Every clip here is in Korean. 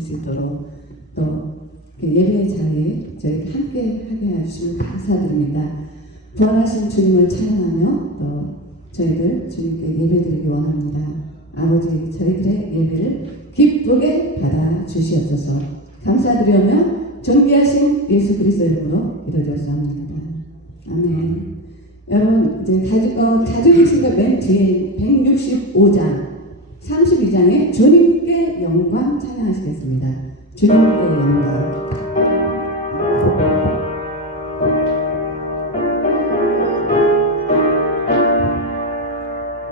수 있도록 또 예배 자리에 저희 함께 하게 해주시면 감사드립니다. 부활하신 주님을 찬양하며 또 저희들 주님께 예배드리기 원합니다. 아버지, 저희들의 예배를 기쁘게 받아주시옵소서. 감사드리며 존귀하신 예수 그리스도 이름으로 기도드렸사옵나이다. 아멘. 여러분, 이제 가지고 계신 거 맨 뒤에 165장 32장에 주님께 영광 찬양하시겠습니다. 주님께 영광.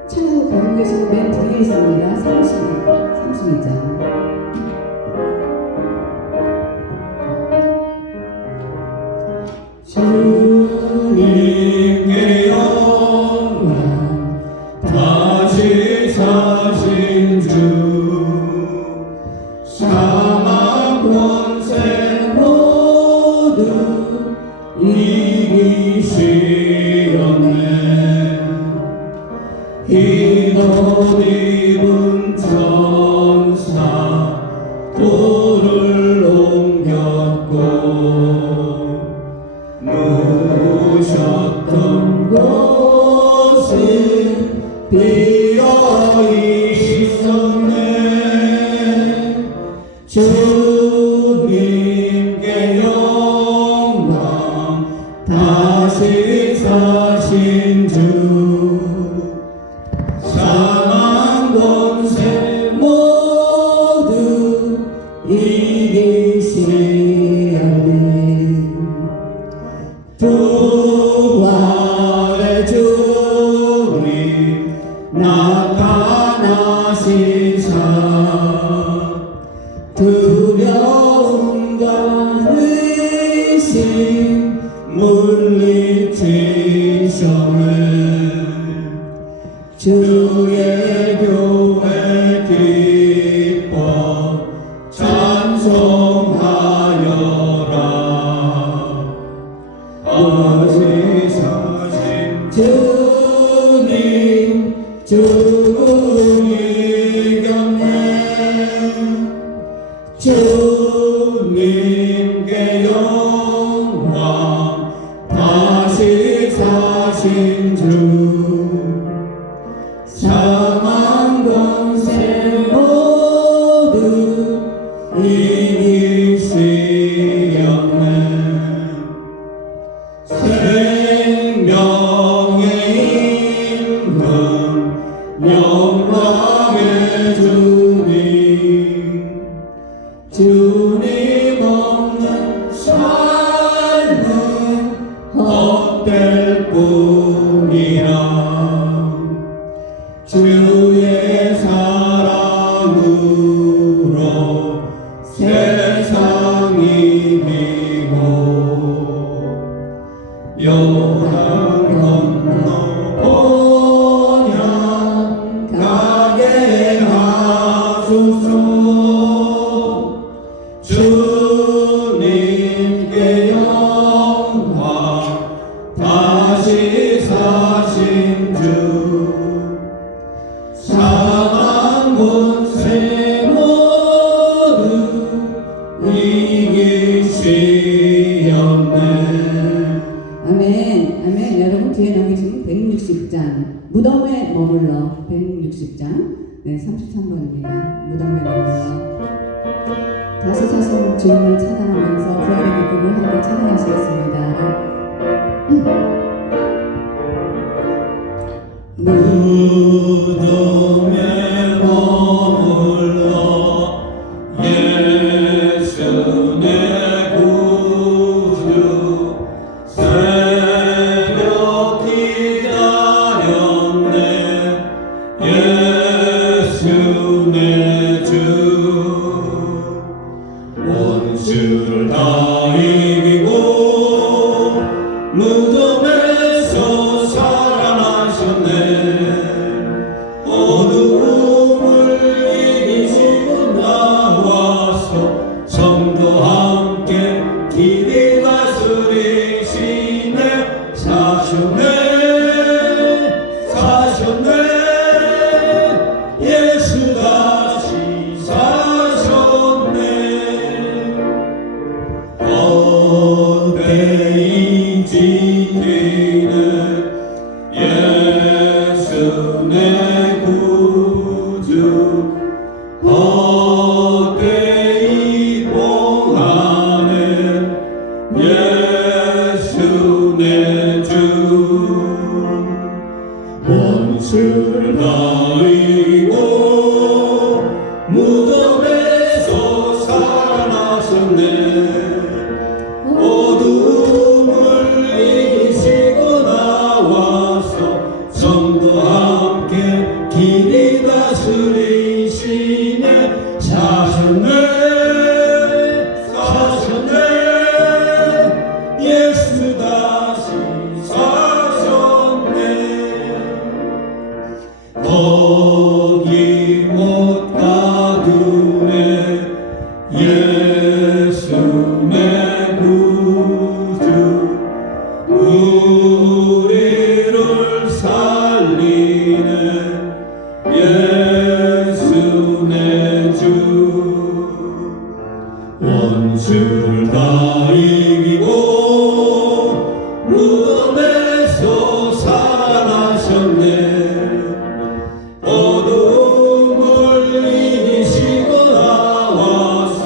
찬양을 가지고 계신 거 맨 뒤에 있습니다. 32장. 주님께 영광 다시 사신 주 사망 권세 모두 이기시었네. 흰옷 입은 천사 돌을 옮겼고 누우셨던 곳은 비어 있었네. 주님께 영광 다시 사신 주 사망 권세 모두 이기시었네. 부활의 주님 나타나신 사 두려움과 의심 물리치셨네. 주의 교회 기뻐 찬송하여라. 다시 사신 주님 이겼네. 주님께 영광 다시 사신 주 사망 권세 모두 이기시었네. 생명의 임금 영광의 주님 없는 삶은 헛될 뿐이라. 주의 사랑으로 세상 이기고 요단 건너 본향 가게 하소서. 주님께 영광 다시 사신 주 사망 권세 모두 이기시었네. 아멘. 아멘. 여러분 뒤에 나오신 160장 무덤에 머물러 160장 33번입니다. 무덤에 머물러 다시 사신 주님을 찬양하면서 부활의 기쁨을 함께 찬양하시겠습니다. 무덤에 머물러 예수 내 구주 새벽 기다렸네. 예수 내 주 원수를 다 이기고 무덤에서 살아나셨네. 어두움을 이기시고 나와서 성도 함께 길이 다스리시네. 사셨네. 예수 다시 사셨네. 예수 내 구주 우리를 살리네 예수 내 주 원수를 다 이기고 무덤에서 살아나셨네 어둠을 이기시고 나와서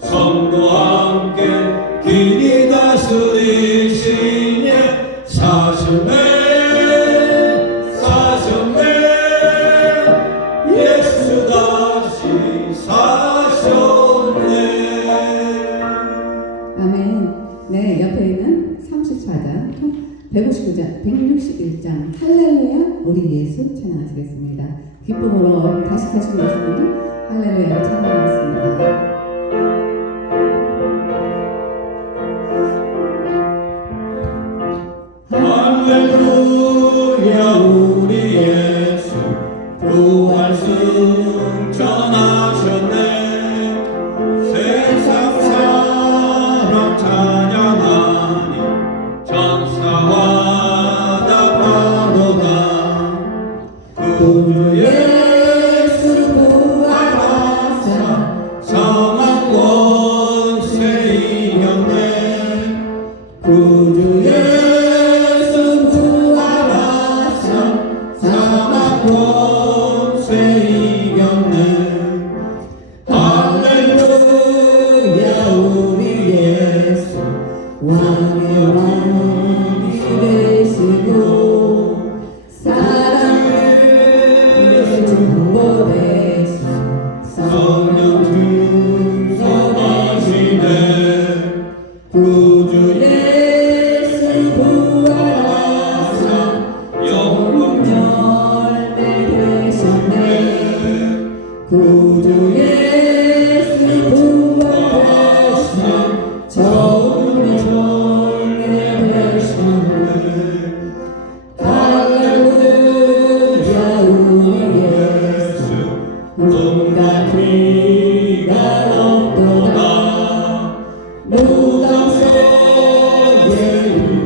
성도와 함께 길이 다스리시네 사셨네 예수 다시 사셨네. 아멘. 네, 옆에 있는 34장, 159장, 161장 할렐루야 우리 예수 찬양하시겠습니다. 기쁨으로 다시 가시고 계시면 할렐루야 찬양하겠습니다. 할렐루야 우리 예수 부활승 전하셨네 세상 사람 찬양하니 천사와 다 파도다 구주 예수 부활하사 사망 권세 이겼네 구주 예수 부활하사 사망 권세 이겼네 할렐루야 우리 예수 왕의 왕이 되시고 사랑의 중보 되신 성령 충성하시네 구주 예수 부활하사 영웅 열매 되셨네 구주 예수 부활하사 좋은 열매 되셨네 할렐루야 우리 예수 온갖 피가 없도다 무덤 속에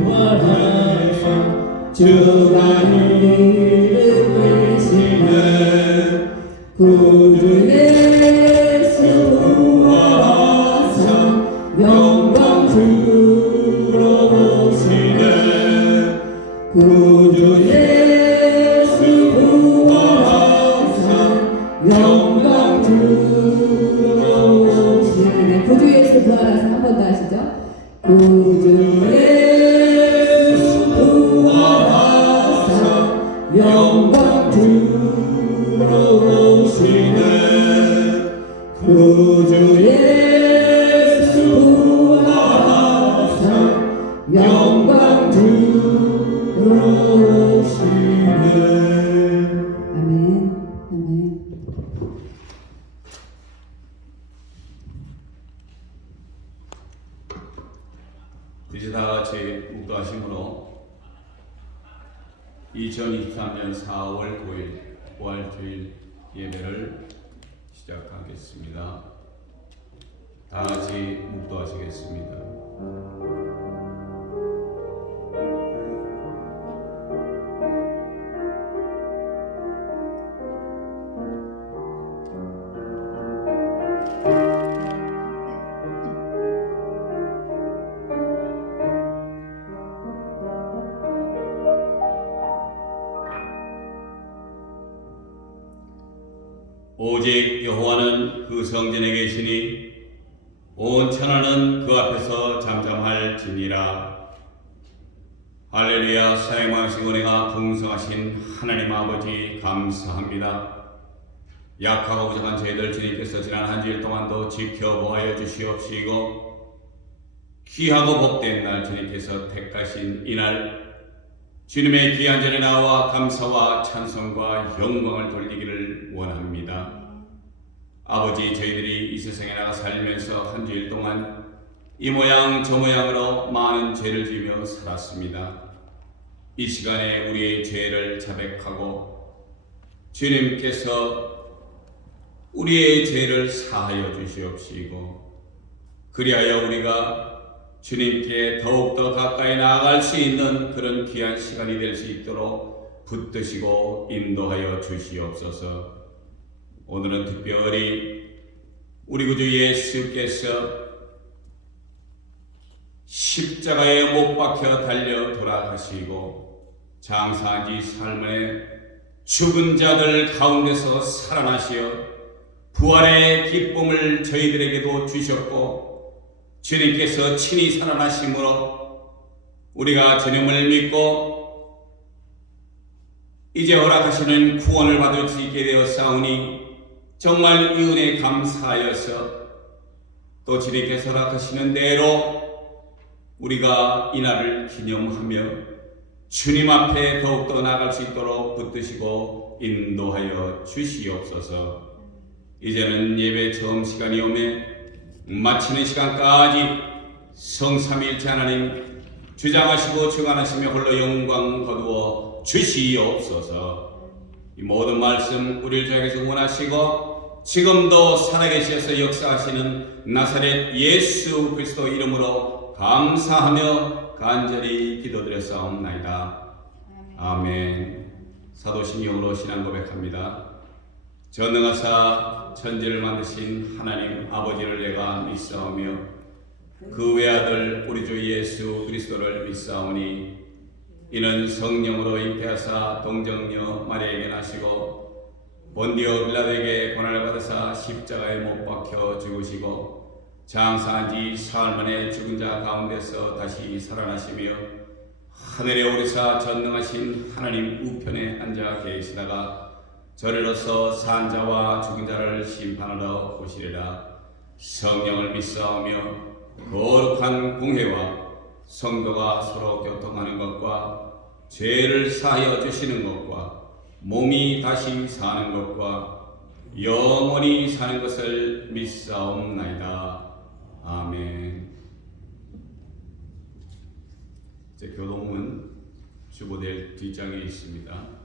부활하신 주가 이름 되시네 구주 예수 부활하사 영광 들어오시네 구주 예수 부활하사 영광 들어오시네 구주 예수 부활하사 한 번 더 하시죠. 구주 예수 부활하사 영광 들어오시네 구주 예수 부활하사 영광 들어오시네. 아멘. 아멘. 이제 다 같이 묵도하심으로 2023년 4월 9일 부활주일 예배를 시작하겠습니다. 다 같이 묵도하시겠습니다. 오직 여호와는 그 성전에 계시니 온 천하는 그 앞에서 잠잠할지니라. 할렐루야. 사행왕이시고 은혜가 풍성하신 하나님 아버지 감사합니다. 약하고 부족한 저희들 주님께서 지난 한 주일 동안도 지켜보아여 주시옵시고 귀하고 복된 날 주님께서 택하신 이날 주님의 귀한 전에 나와 감사와 찬송과 영광을 돌리기를 원합니다. 아버지, 저희들이 이 세상에 나가 살면서 한 주일 동안 이 모양 저 모양으로 많은 죄를 지으며 살았습니다. 이 시간에 우리의 죄를 자백하고 주님께서 우리의 죄를 사하여 주시옵시고 그리하여 우리가 주님께 더욱더 가까이 나아갈 수 있는 그런 귀한 시간이 될 수 있도록 붙드시고 인도하여 주시옵소서. 오늘은 특별히 우리 구주 예수께서 십자가에 못 박혀 달려 돌아가시고 장사한 지 삶의 죽은 자들 가운데서 살아나시어 부활의 기쁨을 저희들에게도 주셨고 주님께서 친히 살아나심으로 우리가 주님을 믿고 이제 허락하시는 구원을 받을 수 있게 되었사오니 정말 이 은혜에 감사하여서 또 주님께서 허락하시는 대로 우리가 이날을 기념하며 주님 앞에 더욱더 나아갈 수 있도록 붙드시고 인도하여 주시옵소서. 이제는 예배 처음 시간이 오매 마치는 시간까지 성삼위일체 하나님 주장하시고 주관하시며 홀로 영광 거두어 주시옵소서. 이 모든 말씀 우리를 주에게서 원하시고 지금도 살아계셔서 역사하시는 나사렛 예수 그리스도 이름으로 감사하며 간절히 기도드렸사옵나이다. 아멘. 사도신경으로 신앙 고백합니다. 전능하사 천지를 만드신 하나님 아버지를 내가 믿사오며 그 외아들 우리 주 예수 그리스도를 믿사오니 이는 성령으로 잉태하사 동정녀 마리아에게 나시고 본디오 빌라도에게 고난을 받으사 십자가에 못 박혀 죽으시고 장사한 지 사흘 만에 죽은 자 가운데서 다시 살아나시며 하늘에 오르사 전능하신 하나님 우편에 앉아 계시다가 저리로서 산 자와 죽은 자를 심판하러 오시리라. 성령을 믿사오며 거룩한 공회와 성도가 서로 교통하는 것과 죄를 사하여 주시는 것과 몸이 다시 사는 것과 영원히 사는 것을 믿사옵나이다. 아멘. 이제 교동문 주보될 뒷장에 있습니다.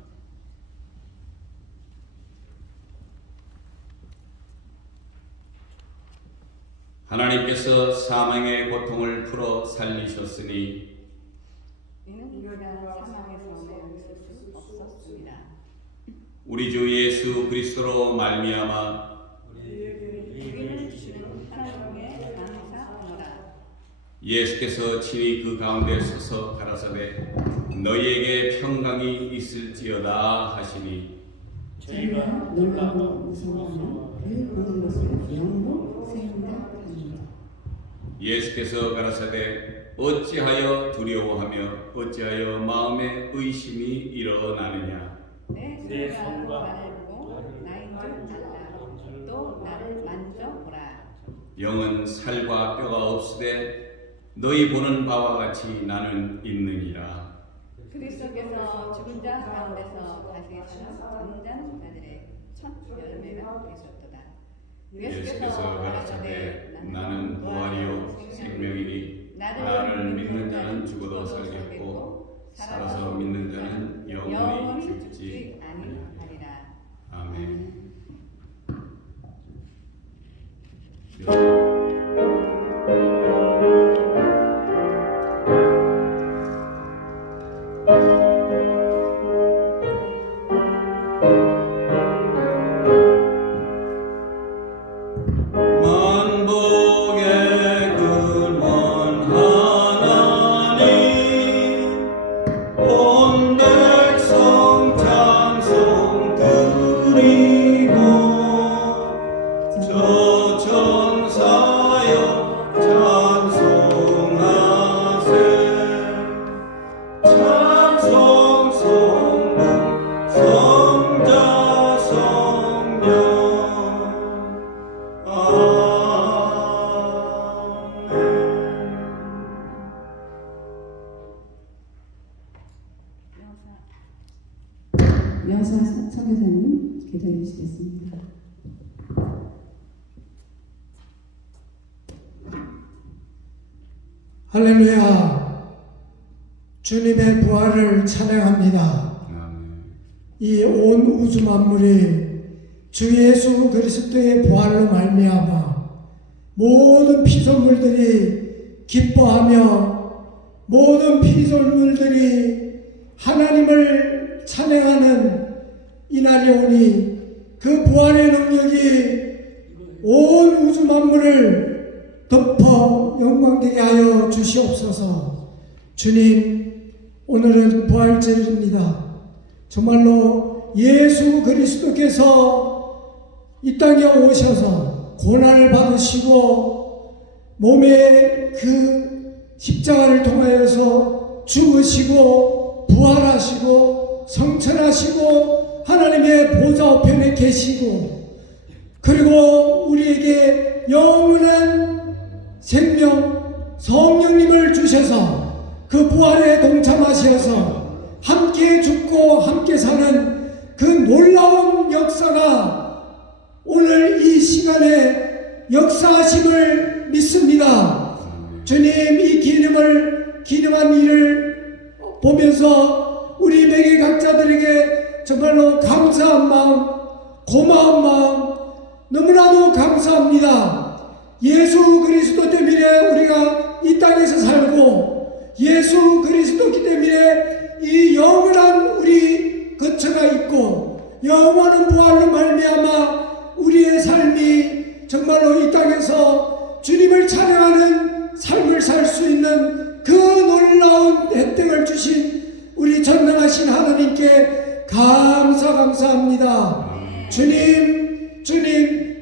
하나님께서 사망의 고통을 풀어 살리셨으니 이는 우리가 사망에서 내어올 수 없었습니다. 우리 주 예수 그리스도로 말미암아 우리를 주시는 하나님께 감사하노라. 예수께서 친히 그 가운데 서서 가라사대 너희에게 평강이 있을지어다 하시니 저희가 놀라고 무서워하며 그 모든 것을 영로 세운다. 예수께서 가라사대 어찌하여 두려워하며 어찌하여 마음에 의심이 일어나느냐. 내 손과 발을 보고 나인 줄 알라. 또 나를 만져보라. 영은 살과 뼈가 없으되 너희 보는 바와 같이 나는 있느니라. 그리스도께서 죽은 자 가운데서 다시 사는 잠자는 자들의 첫 열매가 되셨도다. 예수께서 가라사대 나는 부활이요 생명이니 나를 믿는 자는 죽어도 살겠고 살아서 믿는 자는 영원히 죽지 아니하리라. 아멘. 여사 선교사님 기도해 주시겠습니다. 할렐루야. 주님의 부활을 찬양합니다. 아멘. 이 온 우주 만물이 주 예수 그리스도의 부활로 말미암아 모든 피조물들이 기뻐하며 모든 피조물들이 하나님을 찬양하는 이날이 오니 그 부활의 능력이 온 우주 만물을 덮어 영광되게 하여 주시옵소서. 주님, 오늘은 부활절입니다. 정말로 예수 그리스도께서 이 땅에 오셔서 고난을 받으시고 몸에 그 십자가를 통하여서 죽으시고 부활하시고 성천하시고 하나님의 보좌 우편에 계시고 그리고 우리에게 영원한 생명 성령님을 주셔서 그 부활에 동참하셔서 함께 죽고 함께 사는 그 놀라운 역사가 오늘 이 시간에 역사하심을 믿습니다. 주님, 이 기념한 일을 보면서 우리 매개 각자들에게 정말로 감사한 마음, 고마운 마음 너무나도 감사합니다. 예수 그리스도 때문에 우리가 이 땅에서 살고 예수 그리스도기 때문에 이 영원한 우리 거처가 있고 영원한 부활로 말미암아 우리의 삶이 정말로 이 땅에서 주님을 찬양하는 삶을 살 수 있는 그 놀라운 혜택을 주신 우리 전능하신 하나님께 감사합니다. 주님,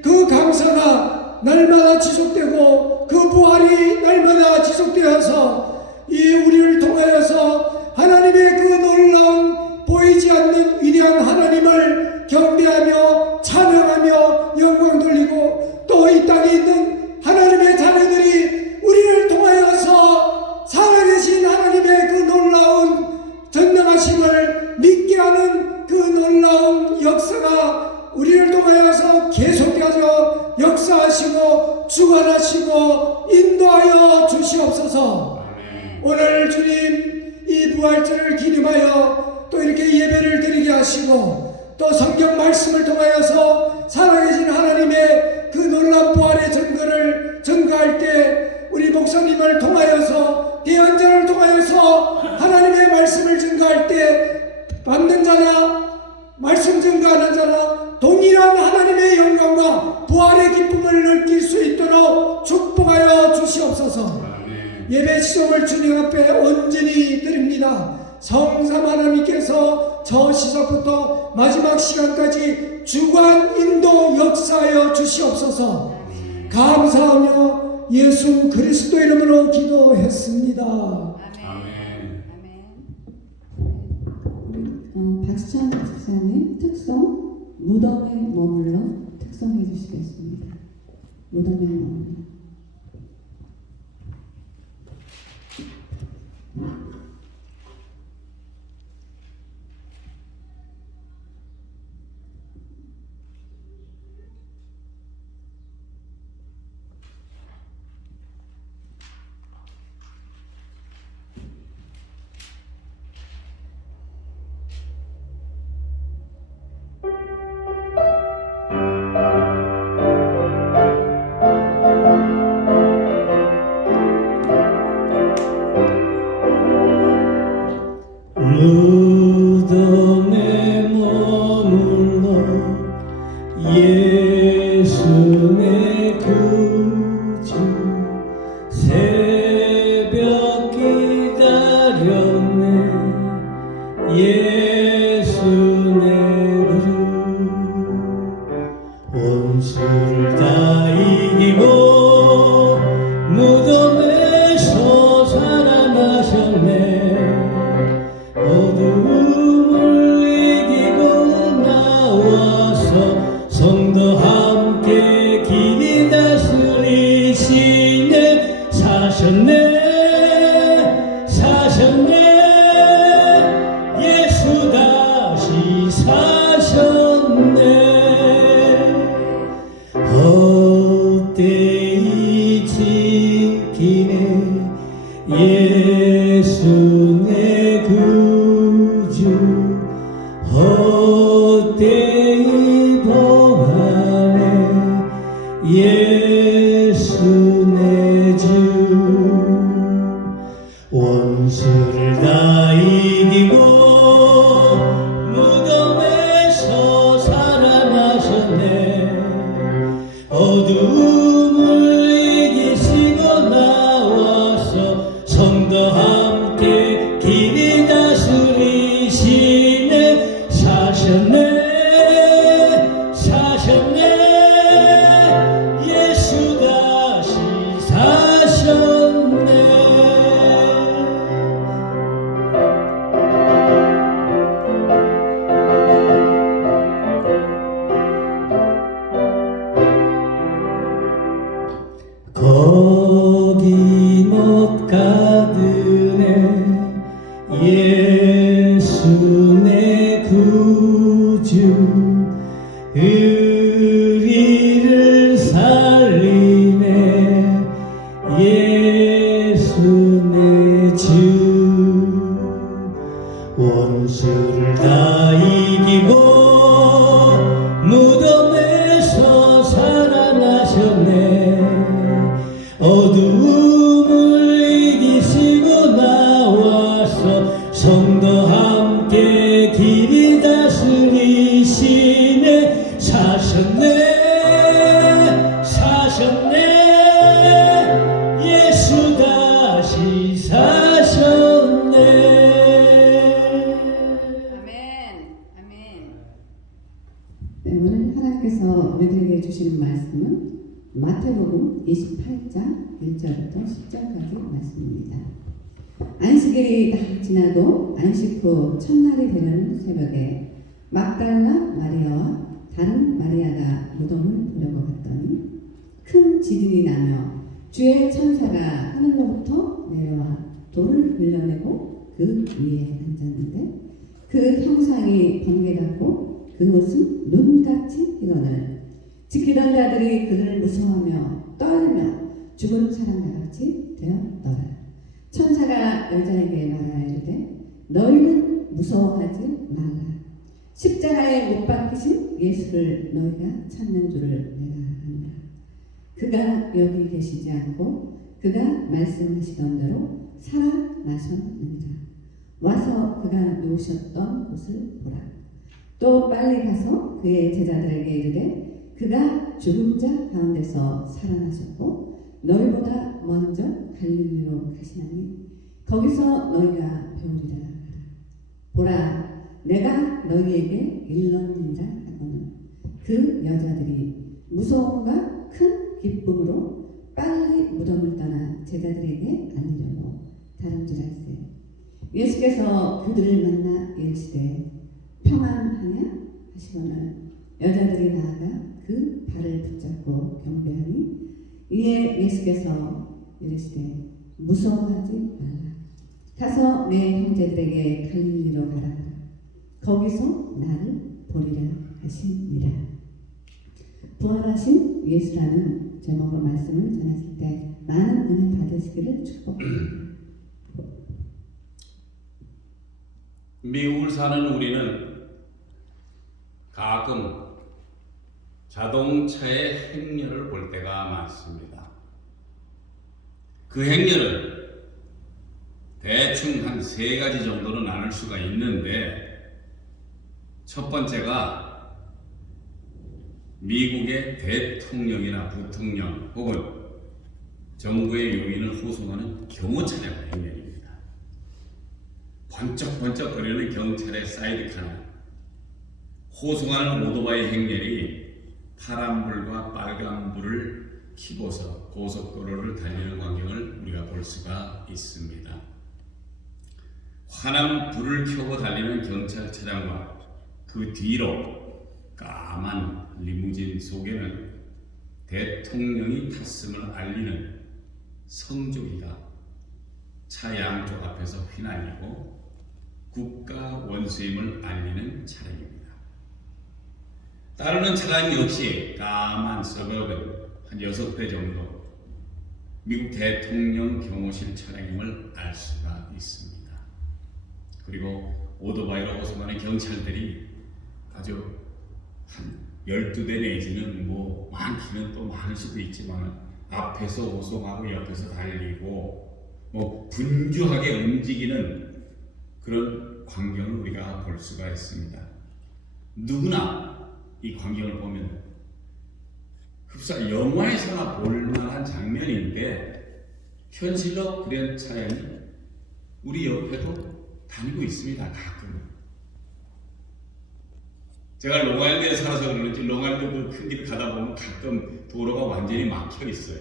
그 감사가 날마다 지속되고 그 부활이 날마다 지속되어서 이 우리를 통하여서 하나님의 그 놀라운 보이지 않는 위대한 하나님을 경배하며 찬양하며 영광 돌리고 또 이 땅에 있는 하나님의 자녀들이 우리를 통하여서 살아계신 하나님의 그 놀라운 전능하심을 믿게 하는 그 놀라운 역사가 우리를 통하여서 계속해서 역사하시고 주관하시고 인도하여 주시옵소서. 오늘 주님 이 부활절을 기념하여 또 이렇게 예배를 드리게 하시고 또 성경 말씀을 통하여서 살아계신 하나님의 그 놀라운 부활의 증거를 증거할 때 우리 목사님을 통하여서 대언자를 통하여서 하나님의 말씀을 증거할 때 받는 자나 말씀 증거하는 자나 동일한 하나님의 영광과 부활의 기쁨을 느낄 수 있도록 축복하여 주시옵소서. 예배 시종을 주님 앞에 온전히 드립니다. 성삼 하나님께서 저 시작부터 마지막 시간까지 주관 인도 역사하여 주시옵소서. 감사하며 예수 그리스도 이름으로 기도했습니다. 아멘. 박수찬 집사님 특송 무덤에 머물러 특송해 주시겠습니다. 무덤에 머물러. 무덤에 머물러 예수 내 구주 새벽 기다렸네 예수 내 구주 원수를 다 이기고 무덤에서 살아나셨네 어둠을 이기고 나와서 성도 함께 길 다스리시네 사셨네 예수 다시 사셨네 헛되이 지키네 예수 내 구주 헛되이 범 내 주 원수를 다 이기고 무덤에서 살아나셨네 어두움을 이기시고 나와서 성도와 함께 길이 다스리시네 사셨네 예수 다시 사셨네 거기 못 가드네 예수 내 구주 의리를 살리네 예수 내 주 원수를 다 이기고 무덤에서 살아나셨네 어두움을 이기시고 나와서 성도와 함께 길이 다스리시네 사셨네 예수 다시 사셨네 아멘. 아멘. 네, 오늘 하나님께서 우리들에게 주시는 말씀은 마태복음 28장 1절부터 10절까지 말씀입니다. 안식일이 다 지나도 안식 후 첫날이 되는 새벽에 막달라 마리아와 다른 마리아가 무덤을 보려고 갔더니 큰 지진이 나며 주의 천사가 하늘로부터 내려와 돌을 흘려내고 그 위에 앉았는데 그 형상이 번개 같고 그 옷은 눈같이 이거늘 지키던 자들이 그를 무서워하며 떨며 죽은 사람과 같이 되었더라. 천사가 여자에게 말하여이르되 너희는 무서워하지 말라. 십자가에 못 박히신 예수를 너희가 찾는 줄을 내가 아노라. 그가 여기 계시지 않고 그가 말씀하시던 대로 살아나셨느니라. 와서 그가 누우셨던 곳을 보라. 또 빨리 가서 그의 제자들에게 이르되 그가 죽은 자 가운데서 살아나셨고 너희보다 먼저 갈릴리로 가시나니 거기서 너희가 배우리라 하라. 보라 내가 너희에게 일렀느니라 하고는 그 여자들이 무서움과 큰 기쁨으로 빨리 무덤을 떠나 제자들에게 알리려고 다름질할세. 예수께서 그들을 만나 이르시되 평안하냐 하시거늘 여자들이 나아가 그 발을 붙잡고 경배하니 이에 예수께서 이르시되 무서워하지 말라. 가서 내 형제들에게 갈릴리로 가라. 거기서 나를 보리라 하시니라. 부활하신 예수라는 제목으로 말씀을 전하실 때 많은 은혜 받으시기를 축복합니다. 미국을 사는 우리는 가끔 자동차의 행렬을 볼 때가 많습니다. 그 행렬을 대충 한 3가지 정도로 나눌 수가 있는데 첫 번째가 미국의 대통령이나 부통령 혹은 정부의 요인을 호송하는 경호차량 행렬입니다. 번쩍번쩍거리는 경찰의 사이드카나 호송하는 오토바이 행렬이 파란불과 빨간불을 켜고서 고속도로를 달리는 광경을 우리가 볼 수가 있습니다. 환한 불을 켜고 달리는 경찰 차량과 그 뒤로 까만 리무진 속에는 대통령이 탔음을 알리는 성조기가 차 양쪽 앞에서 휘날리고 국가 원수임을 알리는 차량입니다. 따르는 차량 역시 까만 서버번 한 6대 정도 미국 대통령 경호실 차량임을 알 수가 있습니다. 그리고 오토바이로 호송하는 경찰들이 아주 한 12대 내지는 많기는 또 많을 수도 있지만 앞에서 호송하고 옆에서 달리고 뭐 분주하게 움직이는 그런 광경을 우리가 볼 수가 있습니다. 누구나 이 광경을 보면 흡사 영화에서나 볼 만한 장면인데 현실로 그런 차량이 우리 옆에도 다니고 있습니다. 가끔. 제가 롱아일드에 살아서 그런지 롱아일드 그 큰 길을 가다 보면 가끔 도로가 완전히 막혀 있어요.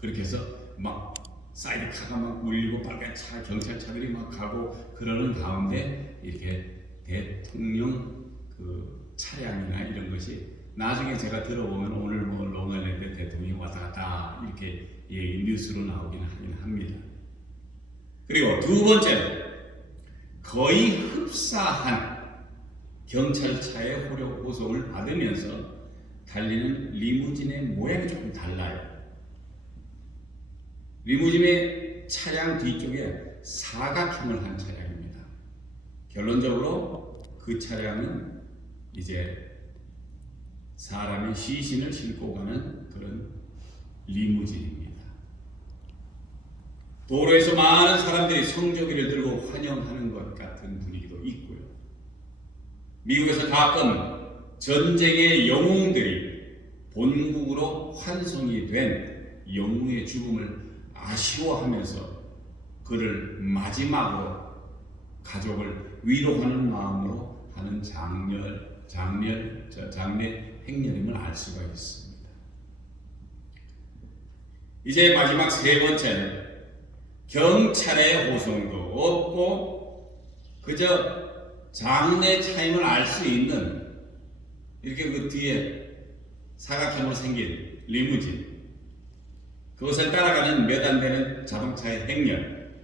그렇게 해서 막 사이드카가 막 울리고 빨간 차, 경찰차들이 막 가고 그러는 가운데 이렇게 대통령 그 차량이나 이런 것이 나중에 제가 들어보면 오늘 뭐 롱아일랜드 대통령이 왔다 갔다 이렇게 뉴스로 나오긴 하긴 합니다. 그리고 두 번째는 거의 흡사한 경찰차의 호송을 받으면서 달리는 리무진의 모양이 조금 달라요. 리무진의 차량 뒤쪽에 사각형을 한 차량입니다. 결론적으로 그 차량은 이제 사람의 시신을 싣고 가는 그런 리무진입니다. 도로에서 많은 사람들이 성조기를 들고 환영하는 것 같은 분위기도 있고요. 미국에서 가끔 전쟁의 영웅들이 본국으로 환송이 된 영웅의 죽음을 아쉬워하면서 그를 마지막으로 가족을 위로하는 마음으로 하는 장례 행렬임을 알 수가 있습니다. 이제 마지막 세 번째는 경찰의 호송도 없고 그저 장례 차임을 알 수 있는 이렇게 그 뒤에 사각형으로 생긴 리무진, 그것을 따라가는 몇 안 되는 자동차의 행렬,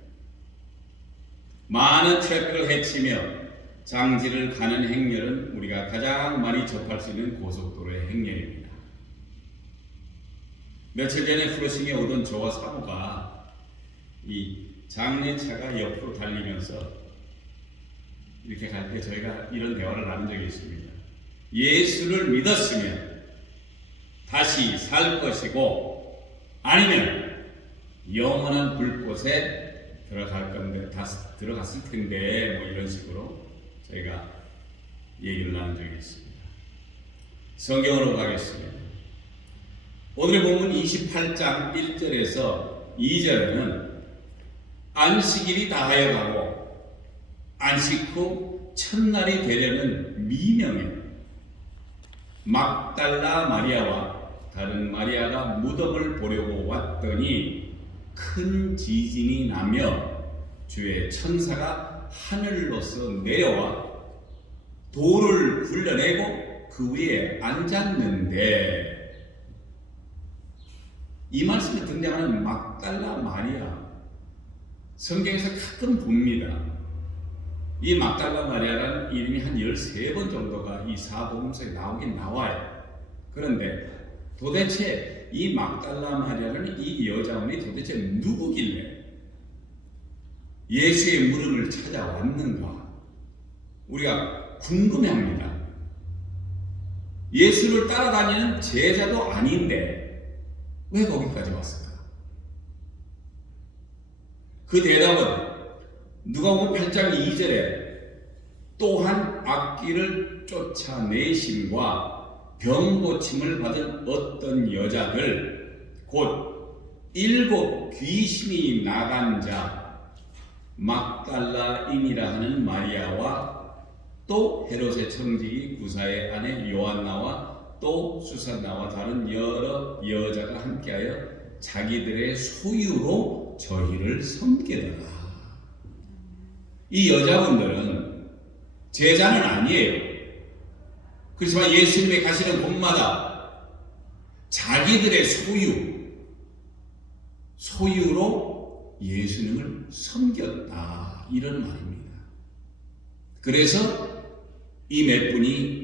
많은 트래픽을 헤치며 장지를 가는 행렬은 우리가 가장 많이 접할 수 있는 고속도로의 행렬입니다. 며칠 전에 후르싱에 오던 저와 사모가 이 장례차가 옆으로 달리면서 이렇게 갈 때 저희가 이런 대화를 나눈 적이 있습니다. 예수를 믿었으면 다시 살 것이고 아니면 영원한 불꽃에 들어갈 건데 다 들어갔을 텐데 뭐 이런 식으로 저희가 얘기를 나눈 적이 있습니다. 성경으로 가겠습니다. 오늘 본문 28장 1절에서 2절에는 안식일이 다하여 가고 안식 후 첫날이 되려는 미명에 막달라 마리아와 다른 마리아가 무덤을 보려고 왔더니 큰 지진이 나며 주의 천사가 하늘로서 내려와 돌을 굴려내고 그 위에 앉았는데, 이 말씀에 등장하는 막달라 마리아, 성경에서 가끔 봅니다. 이 막달라 마리아라는 이름이 한 13번 정도가 이 사복음서에 나오긴 나와요. 그런데 도대체 이 막달라 마리아라는 이 여자분이 도대체 누구길래 예수의 무덤을 찾아왔는가? 우리가 궁금해합니다. 예수를 따라다니는 제자도 아닌데 왜 거기까지 왔을까? 그 대답은 누가복음 8장 2절에 또한 악귀를 쫓아내심과 병고침을 받은 어떤 여자들 곧 7 귀신이 나간 자 막달라인이라 하는 마리아와 또 헤롯의 청지기 구사의 아내 요한나와 또 수산나와 다른 여러 여자가 함께하여 자기들의 소유로 저희를 섬기더라. 이 여자분들은 제자는 아니에요. 그렇지만 예수님이 가시는 곳마다 자기들의 소유로 예수님을 섬겼다, 이런 말입니다. 그래서 이 몇 분이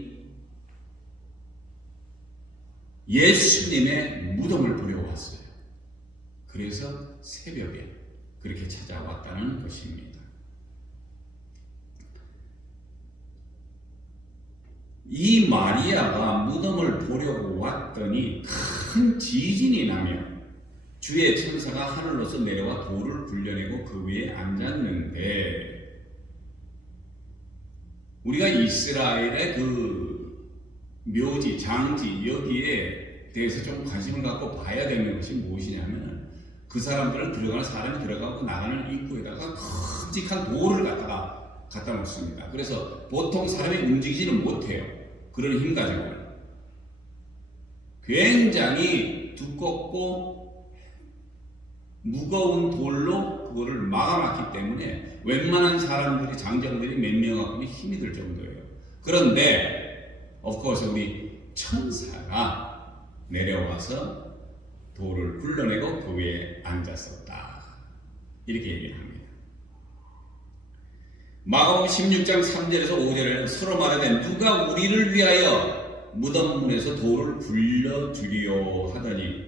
예수님의 무덤을 보려 왔어요. 그래서 새벽에 그렇게 찾아왔다는 것입니다. 이 마리아가 무덤을 보려고 왔더니 큰 지진이 나며 주의 천사가 하늘로서 내려와 돌을 굴려내고 그 위에 앉았는데, 우리가 이스라엘의 그 묘지, 장지 여기에 대해서 좀 관심을 갖고 봐야 되는 것이 무엇이냐면, 그 사람들은 들어가는 사람이 들어가고 나가는 입구에다가 큼직한 돌을 갖다 놓습니다. 그래서 보통 사람이 움직이지는 못해요. 그런 힘 가지고. 굉장히 두껍고 무거운 돌로 그거를 막아놨기 때문에 웬만한 사람들이, 장정들이 몇 명하고는 힘이 들 정도예요. 그런데 of course 우리 천사가 내려와서 돌을 굴러내고 그 위에 앉았었다, 이렇게 얘기를 합니다. 마가복음 16장 3절에서 5절에는 서로 말하되 누가 우리를 위하여 무덤 문에서 돌을 굴려주리요 하더니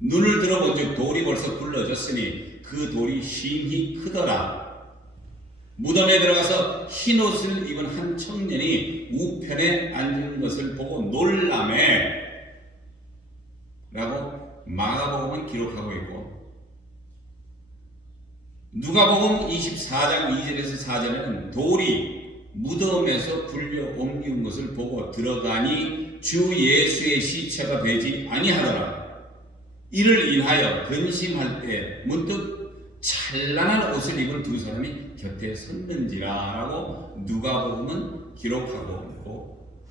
눈을 들어본즉 돌이 벌써 굴러졌으니 그 돌이 심히 크더라. 무덤에 들어가서 흰 옷을 입은 한 청년이 우편에 앉은 것을 보고 놀라매 라고 마가복음은 기록하고 있고, 누가복음 24장 2절에서 4절에는 돌이 무덤에서 굴려 옮긴 것을 보고 들어가니 주 예수의 시체가 되지 아니하더라. 이를 인하여 근심할 때 문득 찬란한 옷을 입은 두 사람이 곁에 섰는지라 라고 누가복음은 기록하고 있고,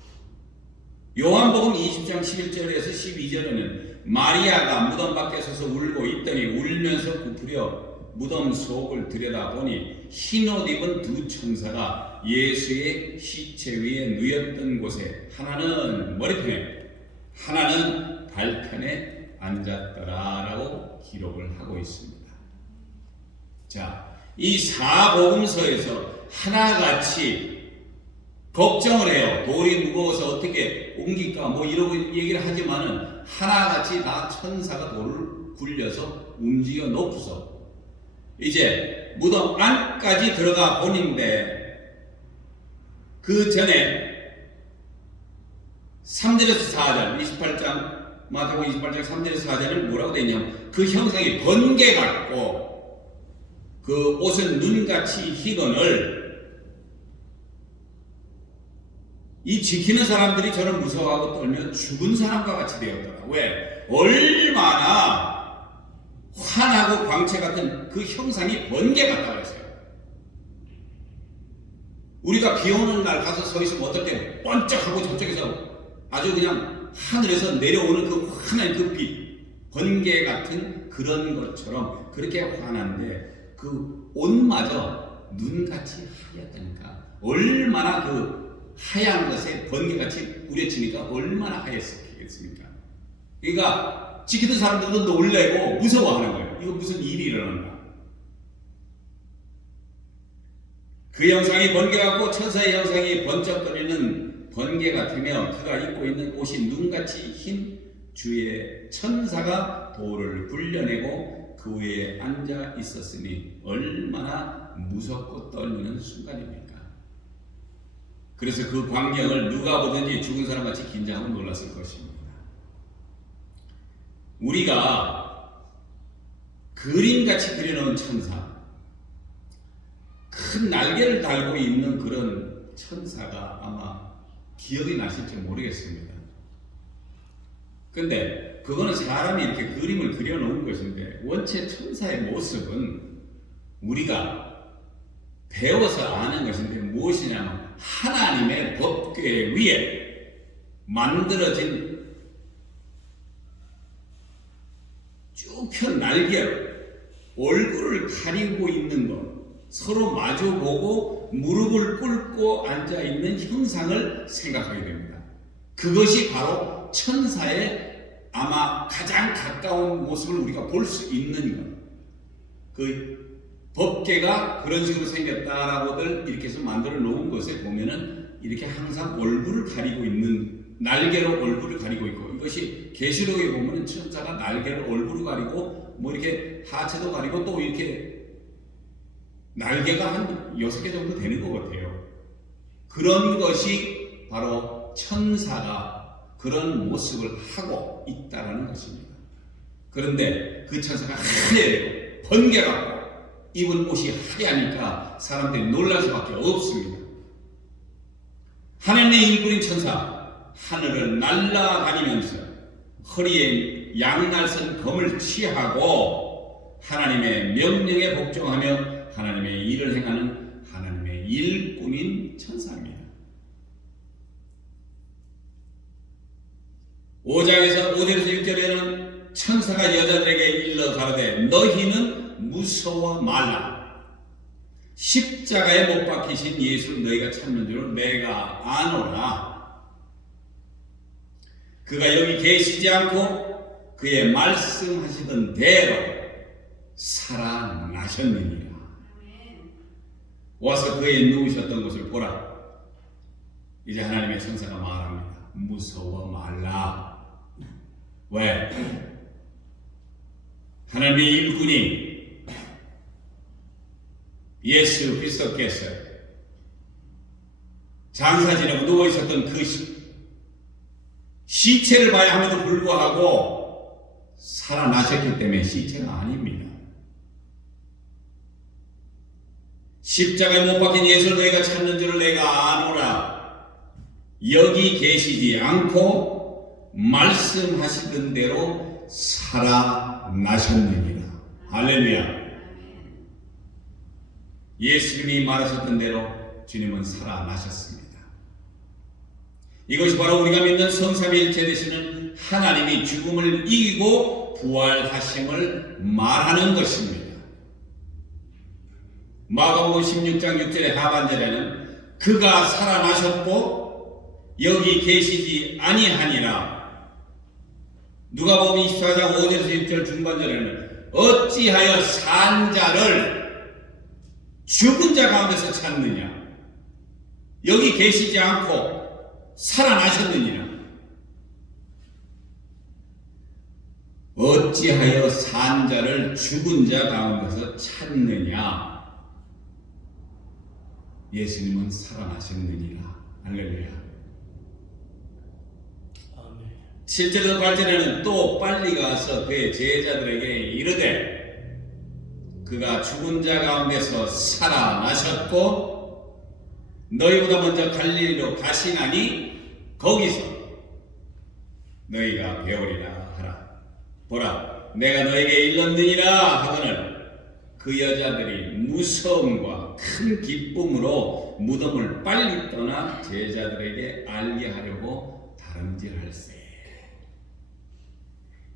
요한복음 20장 11절에서 12절에는 마리아가 무덤 밖에 서서 울고 있더니 울면서 부풀려 무덤 속을 들여다보니 흰옷 입은 두 천사가 예수의 시체 위에 누였던 곳에 하나는 머리편에 하나는 발편에 앉았더라라고 기록을 하고 있습니다. 자, 이 사복음서에서 하나같이 걱정을 해요. 돌이 무거워서 어떻게 옮길까 뭐 이러고 얘기를 하지만은 하나같이 다 천사가 돌을 굴려서 움직여 놓고서 이제 무덤 안까지 들어가 보는데, 그 전에 3절에서 4절 28장 마태복음 28장 3절에서 4절은 뭐라고 되어 있냐면, 그 형상이 번개 같고 그 옷은 눈같이 희거늘 이 지키는 사람들이 저를 무서워하고 떨며 죽은 사람과 같이 되었더라. 왜? 얼마나 환하고 광채 같은 그 형상이 번개 같다고 그랬어요. 우리가 비 오는 날 가서 서 있으면 어떨 때 번쩍하고 저쪽에서 아주 그냥 하늘에서 내려오는 그 환한 그 빛, 번개 같은 그런 것처럼 그렇게 환한데 그 옷마저 눈같이 하얗다니까. 얼마나 그 하얀 것에 번개같이 우려치니까 얼마나 하얗겠습니까? 그러니까 지키던 사람들도 놀래고 무서워하는 거예요. 이거 무슨 일이 일어난다. 그 형상이 번개 같고 천사의 형상이 번쩍거리는 번개 같으며 그가 입고 있는 옷이 눈같이 흰 주의 천사가 돌을 굴려내고 그 위에 앉아 있었으니 얼마나 무섭고 떨리는 순간입니까? 그래서 그 광경을 누가 보든지 죽은 사람같이 긴장하고 놀랐을 것입니다. 우리가 그림같이 그려놓은 천사, 큰 날개를 달고 있는 그런 천사가 아마 기억이 나실지 모르겠습니다. 근데 그거는 사람이 이렇게 그림을 그려놓은 것인데, 원체 천사의 모습은 우리가 배워서 아는 것인데 무엇이냐면 하나님의 법궤 위에 만들어진 쭉 편 날개로 얼굴을 가리고 있는 것, 서로 마주보고 무릎을 꿇고 앉아있는 형상을 생각하게 됩니다. 그것이 바로 천사의 아마 가장 가까운 모습을 우리가 볼 수 있는 것. 그 법궤가 그런 식으로 생겼다라고들 이렇게 해서 만들어 놓은 것에 보면은 이렇게 항상 얼굴을 가리고 있는, 날개로 얼굴을 가리고 있고, 이것이 계시록에 보면은 천사가 날개로 얼굴을 가리고 뭐 이렇게 하체도 가리고 또 이렇게 날개가 한 6개 정도 되는 것 같아요. 그런 것이 바로 천사가 그런 모습을 하고 있다는 것입니다. 그런데 그 천사가 하얘요. 번개같고 입은 옷이 하얘니까 사람들이 놀랄 수밖에 없습니다. 하나님의 일꾼인 천사, 하늘을 날아다니면서 허리에 양날선 검을 취하고 하나님의 명령에 복종하며 하나님의 일을 행하는 하나님의 일꾼인 천사입니다. 5절에서 6절에는 천사가 여자들에게 일러 가로되 너희는 무서워 말라. 십자가에 못 박히신 예수를 너희가 찾는 줄 내가 아노라. 그가 여기 계시지 않고 그의 말씀하시던 대로 살아나셨느니라. 와서 그의 누우셨던 곳을 보라. 이제 하나님의 천사가 말합니다. 무서워 말라. 왜? 하나님의 일꾼이 예수 그리스도께서 장사 지내고 누워있었던 그 시체를 봐야 함에도 불구하고 살아나셨기 때문에 시체가 아닙니다. 십자가에 못 박힌 예수를 너희가 찾는 줄을 내가 아노라. 여기 계시지 않고 말씀하시던 대로 살아나셨느니라. 할렐루야. 예수님이 말하셨던 대로 주님은 살아나셨습니다. 이것이 바로 우리가 믿는 성삼위일체 되시는 하나님이 죽음을 이기고 부활하심을 말하는 것입니다. 마가복음 16장 6절의 하반절에는 그가 살아나셨고 여기 계시지 아니하니라. 누가복음 24장 5절에서 6절 중반절에는 어찌하여 산 자를 죽은 자 가운데서 찾느냐. 여기 계시지 않고 살아나셨느니라. 어찌하여 산 자를 죽은 자 가운데서 찾느냐. 예수님은 살아나셨느니라. 할렐루야. 7절에서 8절에는 또 빨리 가서 그의 제자들에게 이르되 그가 죽은 자 가운데서 살아나셨고 너희보다 먼저 갈릴리로 가시나니 거기서 너희가 배우리라 하라. 보라 내가 너에게 일렀느니라 하거늘 그 여자들이 무서움과 큰 기쁨으로 무덤을 빨리 떠나 제자들에게 알게 하려고 다름질할세.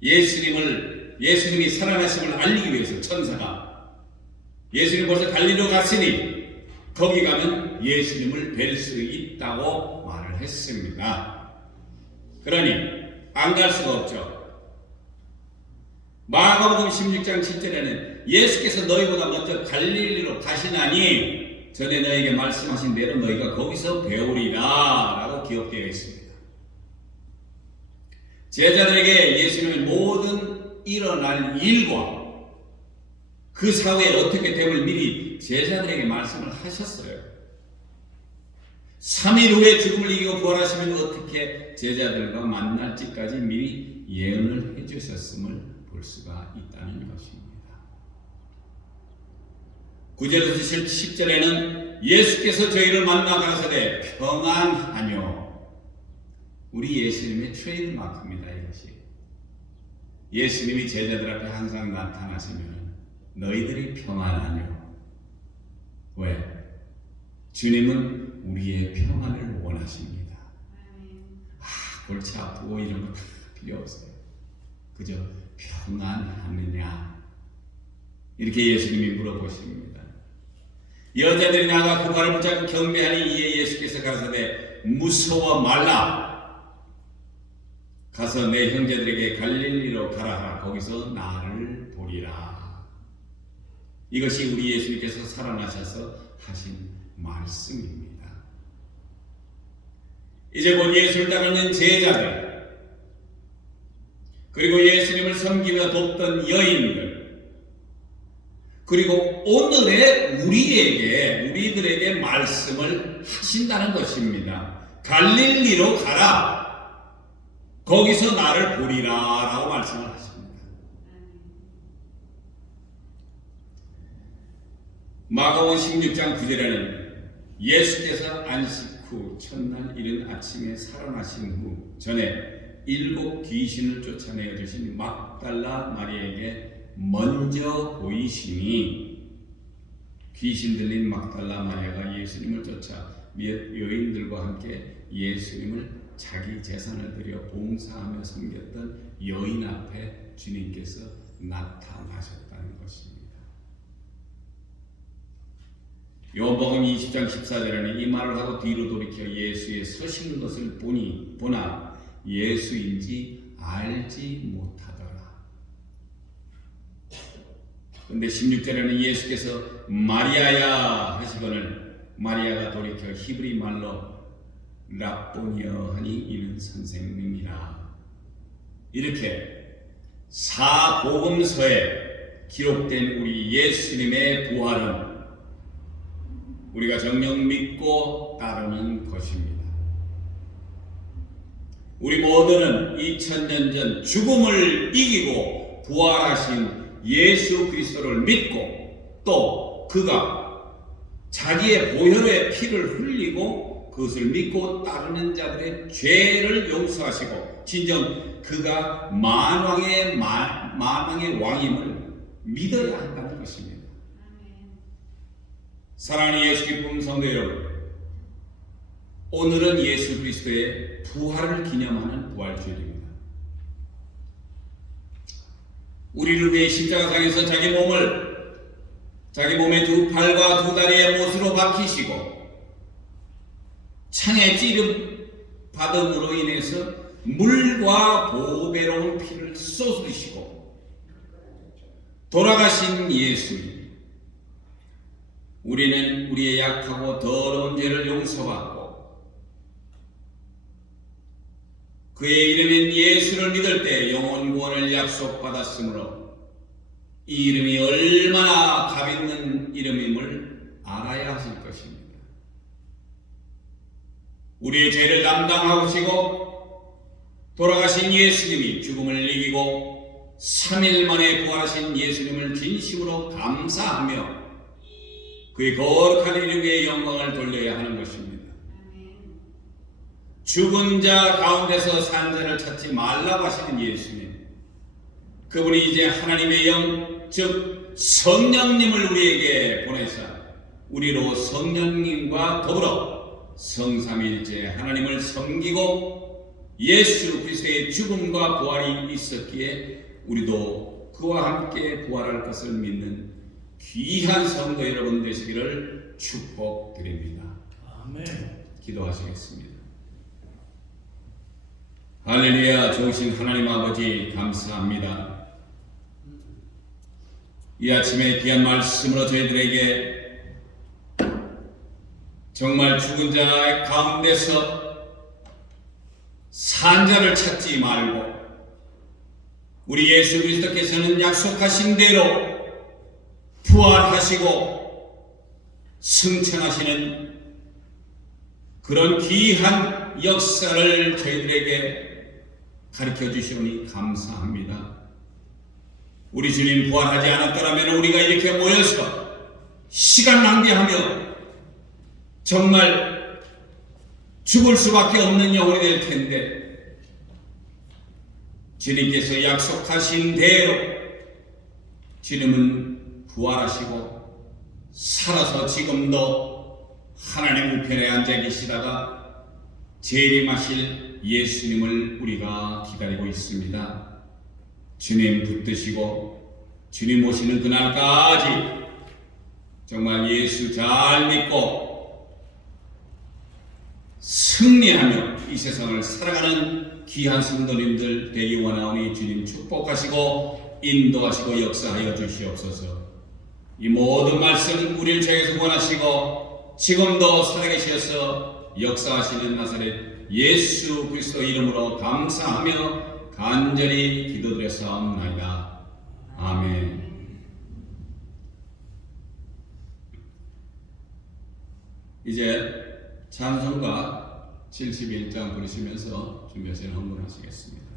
예수님이 살아나심을 알리기 위해서 천사가 예수님 벌써 갈릴리로 갔으니 거기 가면 예수님을 뵐 수 있다고 말을 했습니다. 그러니 안 갈 수가 없죠. 마가복음 16장 7절에는 예수께서 너희보다 먼저 갈릴리로 가시나니 전에 너희에게 말씀하신 대로 너희가 거기서 배우리라 라고 기록되어 있습니다. 제자들에게 예수님의 모든 일어날 일과 그 사후에 어떻게 됨을 미리 제자들에게 말씀을 하셨어요. 3일 후에 죽음을 이기고 부활하시면 어떻게 제자들과 만날지까지 미리 예언을 해주셨음을 볼 수가 있다는 것입니다. 9절에서 10절에는 예수께서 저희를 만나 가라사대 평안하뇨. 우리 예수님의 트레이드 마크입니다. 이것이 예수님이 제자들 앞에 항상 나타나시면 너희들이 평안하뇨. 왜? 주님은 우리의 평안을 원하십니다. 골치 아프고 이런 거 다 필요 없어요. 그저 평안하느냐 이렇게 예수님이 물어보십니다. 여자들이 나가 그 발을 붙잡고 경배하니 이에 예수께서 가라사대 무서워 말라. 가서 내 형제들에게 갈릴리로 가라 하라. 거기서 나를 보리라. 이것이 우리 예수님께서 살아나셔서 하신 말씀입니다. 이제 곧 예수를 따르는 제자들, 그리고 예수님을 섬기며 돕던 여인들, 그리고 오늘의 우리들에게 말씀을 하신다는 것입니다. 갈릴리로 가라. 거기서 나를 보리라 라고 말씀을 하십니다. 마가복음 16장 9절에는 예수께서 안식 후 첫날 이른 아침에 살아나신 후 전에 7 귀신을 쫓아내어 주신 막달라 마리아에게 먼저 보이시니 귀신 들린 막달라 마리아가 예수님을 쫓아 몇 여인들과 함께 예수님을 자기 재산을 들여 봉사하며 섬겼던 여인 앞에 주님께서 나타나셨다는 것입니다. 요한복음 20장 14절에는 이 말을 하고 뒤로 돌이켜 예수의 서신 것을 보나 예수인지 알지 못하더라. 그런데 16절에는 예수께서 마리아야 하시거늘 마리아가 돌이켜 히브리 말로 랍보니여 하니 이는 선생님이라. 이렇게 사복음서에 기록된 우리 예수님의 부활은 우리가 정녕 믿고 따르는 것입니다. 우리 모두는 2000년 전 죽음을 이기고 부활하신 예수 그리스도를 믿고 또 그가 자기의 보혈의 피를 흘리고 그것을 믿고 따르는 자들의 죄를 용서하시고 진정 그가 만왕의 왕임을 믿어야 한다는 것입니다. 사랑하는 예수 기쁨 성도 여러분, 오늘은 예수 그리스도의 부활을 기념하는 부활주일입니다. 우리를 위해 십자가상에서 자기 몸의 2 팔과 2 다리에 못으로 박히시고 창에 찌름 받음으로 인해서 물과 보배로운 피를 쏟으시고 돌아가신 예수님, 우리는 우리의 약하고 더러운 죄를 용서받고 그의 이름인 예수를 믿을 때 영원 구원을 약속받았으므로 이 이름이 얼마나 값있는 이름임을 알아야 하실 것입니다. 우리의 죄를 담당하시고 돌아가신 예수님이 죽음을 이기고 3일 만에 부활하신 예수님을 진심으로 감사하며 그의 거룩한 이름의 영광을 돌려야 하는 것입니다. 죽은 자 가운데서 산 자를 찾지 말라고 하시는 예수님, 그분이 이제 하나님의 영, 즉 성령님을 우리에게 보내사 우리로 성령님과 더불어 성삼위일체 하나님을 섬기고 예수 그리스도의 죽음과 부활이 있었기에 우리도 그와 함께 부활할 것을 믿는 귀한 성도 여러분 되시기를 축복드립니다. 아멘. 기도하시겠습니다. 할렐루야. 좋으신 하나님 아버지 감사합니다. 이 아침에 귀한 말씀으로 저희들에게 정말 죽은 자 가운데서 산 자를 찾지 말고 우리 예수 그리스도께서는 약속하신 대로 부활하시고 승천하시는 그런 귀한 역사를 저희들에게 가르쳐 주시오니 감사합니다. 우리 주님 부활하지 않았더라면 우리가 이렇게 모여서 시간 낭비하며 정말 죽을 수밖에 없는 영혼이 될 텐데 주님께서 약속하신 대로 주님은 부활하시고 살아서 지금도 하나님 우편에 앉아 계시다가 재림하실 예수님을 우리가 기다리고 있습니다. 주님 붙드시고 주님 오시는 그날까지 정말 예수 잘 믿고 승리하며 이 세상을 살아가는 귀한 성도님들 되기 원하오니 주님 축복하시고 인도하시고 역사하여 주시옵소서. 이 모든 말씀 우리를 통해서 원하시고 지금도 살아계셔서 역사하시는 나사렛 예수 그리스도 이름으로 감사하며 간절히 기도드렸사옵나이다. 아멘. 이제 찬송가 71장 부르시면서 준비하시는 헌금하시겠습니다.